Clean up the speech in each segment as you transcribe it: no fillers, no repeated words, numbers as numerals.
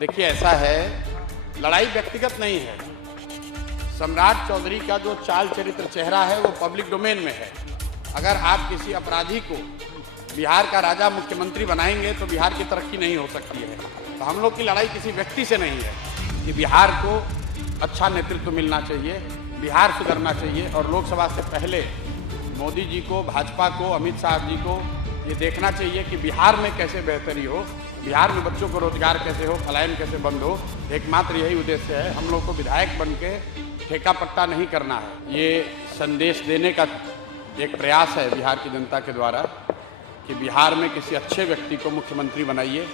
देखिए ऐसा है, लड़ाई व्यक्तिगत नहीं है। सम्राट चौधरी का जो चाल चरित्र चेहरा है वो पब्लिक डोमेन में है। अगर आप किसी अपराधी को बिहार का राजा मुख्यमंत्री बनाएंगे तो बिहार की तरक्की नहीं हो सकती है। तो हम लोग की लड़ाई किसी व्यक्ति से नहीं है कि बिहार को अच्छा नेतृत्व मिलना चाहिए, बिहार सुधरना चाहिए और लोकसभा से पहले मोदी जी को, भाजपा को, अमित शाह जी को ये देखना चाहिए कि बिहार में कैसे बेहतरी हो, बिहार में बच्चों को रोजगार कैसे हो, पलायन कैसे बंद हो। एकमात्र यही उद्देश्य है। हम लोग को विधायक बन के ठेका पट्टा नहीं करना है। ये संदेश देने का एक प्रयास है बिहार की जनता के द्वारा कि बिहार में किसी अच्छे व्यक्ति को मुख्यमंत्री बनाइए।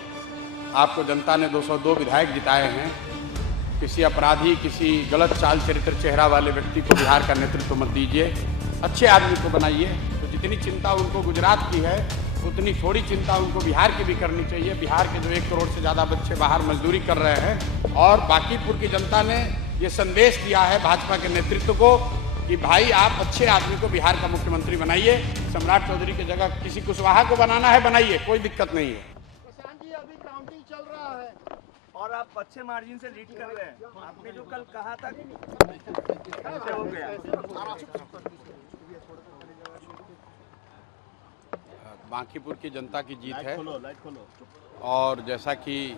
आपको जनता ने 202 विधायक जिताए हैं। किसी अपराधी, किसी गलत चाल चरित्र चेहरा वाले व्यक्ति को बिहार का नेतृत्व मत दीजिए, अच्छे आदमी को बनाइए। तो जितनी चिंता उनको गुजरात की है उतनी थोड़ी चिंता उनको बिहार की भी करनी चाहिए। बिहार के जो 1 करोड़ से ज़्यादा बच्चे बाहर मजदूरी कर रहे हैं और बांकीपुर की जनता ने ये संदेश दिया है भाजपा के नेतृत्व को कि भाई आप अच्छे आदमी को बिहार का मुख्यमंत्री बनाइए। सम्राट चौधरी की जगह किसी कुशवाहा को बनाना है, बनाइए, कोई दिक्कत नहीं है। प्रशांत जी, अभी काउंटिंग चल रहा है और आप अच्छे मार्जिन से लीड कर रहे हैं। आपने जो कल कहा था कैसे हो गया? बांकीपुर की जनता की जीत है और जैसा कि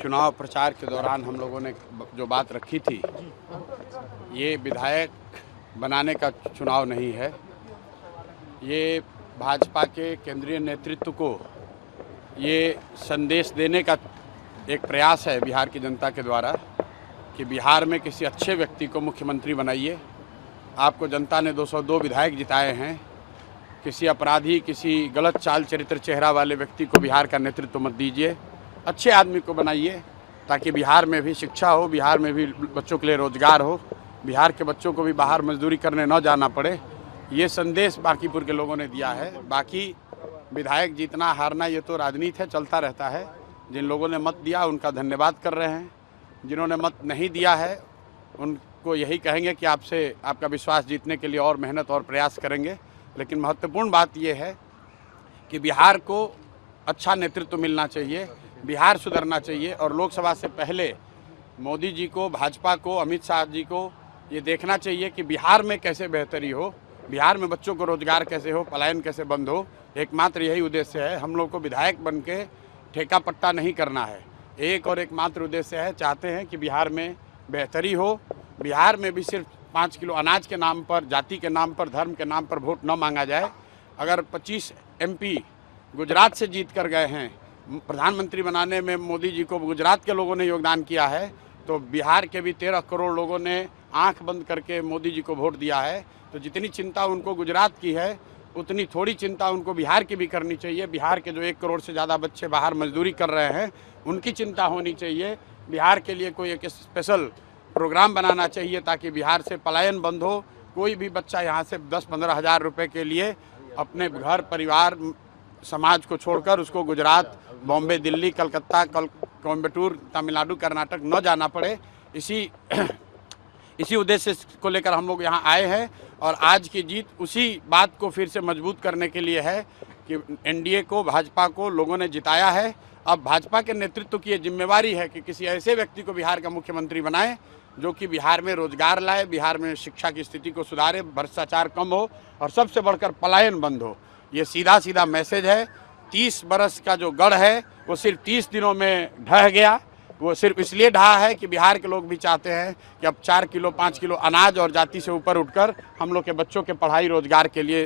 चुनाव प्रचार के दौरान हम लोगों ने जो बात रखी थी, ये विधायक बनाने का चुनाव नहीं है। ये भाजपा के केंद्रीय नेतृत्व को ये संदेश देने का एक प्रयास है बिहार की जनता के द्वारा कि बिहार में किसी अच्छे व्यक्ति को मुख्यमंत्री बनाइए। आपको जनता ने 202 विधायक जिताए हैं। किसी अपराधी, किसी गलत चाल चरित्र चेहरा वाले व्यक्ति को बिहार का नेतृत्व मत दीजिए, अच्छे आदमी को बनाइए ताकि बिहार में भी शिक्षा हो, बिहार में भी बच्चों के लिए रोजगार हो, बिहार के बच्चों को भी बाहर मजदूरी करने न जाना पड़े। ये संदेश बांकीपुर के लोगों ने दिया है। बाकी विधायक जीतना हारना ये तो राजनीति है, चलता रहता है। जिन लोगों ने मत दिया उनका धन्यवाद कर रहे हैं। जिन्होंने मत नहीं दिया है उनको यही कहेंगे कि आपसे आपका विश्वास जीतने के लिए और मेहनत और प्रयास करेंगे। लेकिन महत्वपूर्ण बात यह है कि बिहार को अच्छा नेतृत्व मिलना चाहिए, बिहार सुधरना चाहिए और लोकसभा से पहले मोदी जी को, भाजपा को, अमित शाह जी को ये देखना चाहिए कि बिहार में कैसे बेहतरी हो, बिहार में बच्चों को रोजगार कैसे हो, पलायन कैसे बंद हो। एकमात्र यही उद्देश्य है। हम लोग को विधायक बन के ठेका पट्टा नहीं करना है। एक और एकमात्र उद्देश्य है, चाहते हैं कि बिहार में बेहतरी हो। बिहार में भी सिर्फ 5 किलो अनाज के नाम पर, जाति के नाम पर, धर्म के नाम पर वोट न मांगा जाए। अगर 25 MP गुजरात से जीत कर गए हैं, प्रधानमंत्री बनाने में मोदी जी को गुजरात के लोगों ने योगदान किया है, तो बिहार के भी 13 करोड़ लोगों ने आंख बंद करके मोदी जी को वोट दिया है। तो जितनी चिंता उनको गुजरात की है उतनी थोड़ी चिंता उनको बिहार की भी करनी चाहिए। बिहार के जो 1 करोड़ से ज़्यादा बच्चे बाहर मजदूरी कर रहे हैं उनकी चिंता होनी चाहिए। बिहार के लिए कोई एक स्पेशल प्रोग्राम बनाना चाहिए ताकि बिहार से पलायन बंद हो। कोई भी बच्चा यहाँ से 10-15 हज़ार रुपये के लिए अपने घर, परिवार, समाज को छोड़कर उसको गुजरात, बॉम्बे, दिल्ली, कलकत्ता, कोयम्बटूर, तमिलनाडु, कर्नाटक न जाना पड़े। इसी उद्देश्य को लेकर हम लोग यहाँ आए हैं और आज की जीत उसी बात को फिर से मजबूत करने के लिए है कि NDA को, भाजपा को लोगों ने जिताया है। अब भाजपा के नेतृत्व की ये जिम्मेवारी है कि किसी ऐसे व्यक्ति को बिहार का मुख्यमंत्री बनाए जो कि बिहार में रोजगार लाए, बिहार में शिक्षा की स्थिति को सुधारे, भ्रष्टाचार कम हो और सबसे बढ़कर पलायन बंद हो। ये सीधा सीधा मैसेज है। 30 बरस का जो गढ़ है वो सिर्फ 30 दिनों में ढह गया। वो सिर्फ इसलिए ढहा है कि बिहार के लोग भी चाहते हैं कि अब 4 किलो 5 किलो अनाज और जाति से ऊपर उठकर हम लोग के बच्चों के पढ़ाई, रोजगार के लिए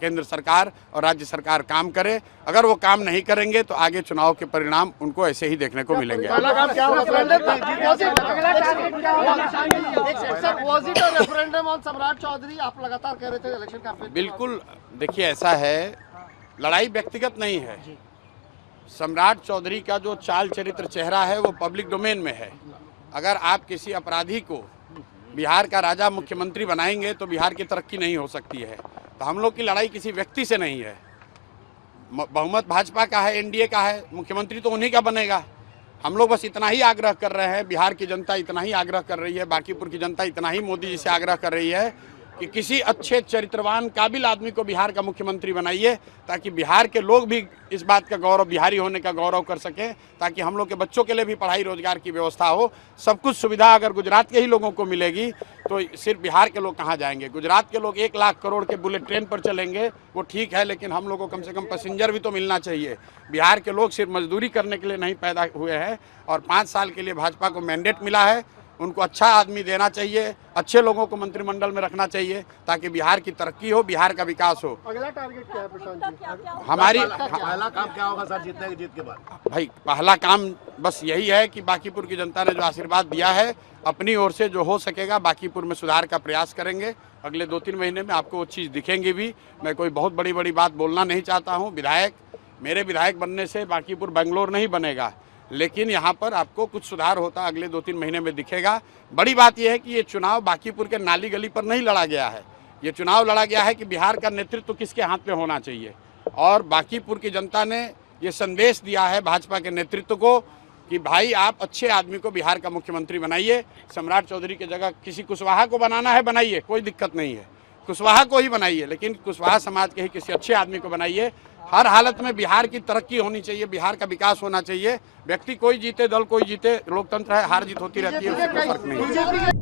केंद्र सरकार और राज्य सरकार काम करे। अगर वो काम नहीं करेंगे तो आगे चुनाव के परिणाम उनको ऐसे ही देखने को मिलेंगे। बिल्कुल, देखिए ऐसा है, लड़ाई व्यक्तिगत नहीं है। सम्राट चौधरी का जो चाल चरित्र चेहरा है वो पब्लिक डोमेन में है। अगर आप किसी अपराधी को बिहार का राजा मुख्यमंत्री बनाएंगे तो बिहार की तरक्की नहीं हो सकती है। तो हम लोग की लड़ाई किसी व्यक्ति से नहीं है। बहुमत भाजपा का है, NDA का है, मुख्यमंत्री तो उन्हीं का बनेगा। हम लोग बस इतना ही आग्रह कर रहे हैं, बिहार की जनता इतना ही आग्रह कर रही है, बांकीपुर की जनता इतना ही मोदी जी से आग्रह कर रही है कि किसी अच्छे चरित्रवान काबिल आदमी को बिहार का मुख्यमंत्री बनाइए, ताकि बिहार के लोग भी इस बात का गौरव, बिहारी होने का गौरव कर सकें, ताकि हम लोग के बच्चों के लिए भी पढ़ाई रोजगार की व्यवस्था हो। सब कुछ सुविधा अगर गुजरात के ही लोगों को मिलेगी तो सिर्फ बिहार के लोग कहाँ जाएंगे। गुजरात के लोग 1 लाख करोड़ के बुलेट ट्रेन पर चलेंगे, वो ठीक है, लेकिन हम लोग को कम से कम पैसेंजर भी तो मिलना चाहिए। बिहार के लोग सिर्फ मजदूरी करने के लिए नहीं पैदा हुए हैं, और 5 साल के लिए भाजपा को मैंडेट मिला है। उनको अच्छा आदमी देना चाहिए, अच्छे लोगों को मंत्रिमंडल में रखना चाहिए, ताकि बिहार की तरक्की हो, बिहार का विकास हो। अगला टारगेट क्या है प्रशांत जी? हमारी पहला काम क्या होगा सर जीतने जीत के बाद? भाई पहला काम बस यही है कि बांकीपुर की जनता ने जो आशीर्वाद दिया है, अपनी ओर से जो हो सकेगा बांकीपुर में सुधार का प्रयास करेंगे। अगले 2-3 महीने में आपको वो चीज़ दिखेंगी भी। मैं कोई बहुत बड़ी बड़ी बात बोलना नहीं चाहता हूँ। मेरे विधायक बनने से बांकीपुर बेंगलोर नहीं बनेगा, लेकिन यहाँ पर आपको कुछ सुधार होता अगले 2-3 महीने में दिखेगा। बड़ी बात यह है कि ये चुनाव बांकीपुर के नाली गली पर नहीं लड़ा गया है। ये चुनाव लड़ा गया है कि बिहार का नेतृत्व किसके हाथ में होना चाहिए, और बांकीपुर की जनता ने ये संदेश दिया है भाजपा के नेतृत्व को कि भाई आप अच्छे आदमी को बिहार का मुख्यमंत्री बनाइए। सम्राट चौधरी की जगह किसी कुशवाहा को बनाना है, बनाइए, कोई दिक्कत नहीं है, कुशवाहा को ही बनाइए, लेकिन कुशवाहा समाज के ही किसी अच्छे आदमी को बनाइए। हर हालत में बिहार की तरक्की होनी चाहिए, बिहार का विकास होना चाहिए। व्यक्ति कोई जीते, दल कोई जीते, लोकतंत्र है, हार जीत होती रहती है, उससे कोई फर्क नहीं है।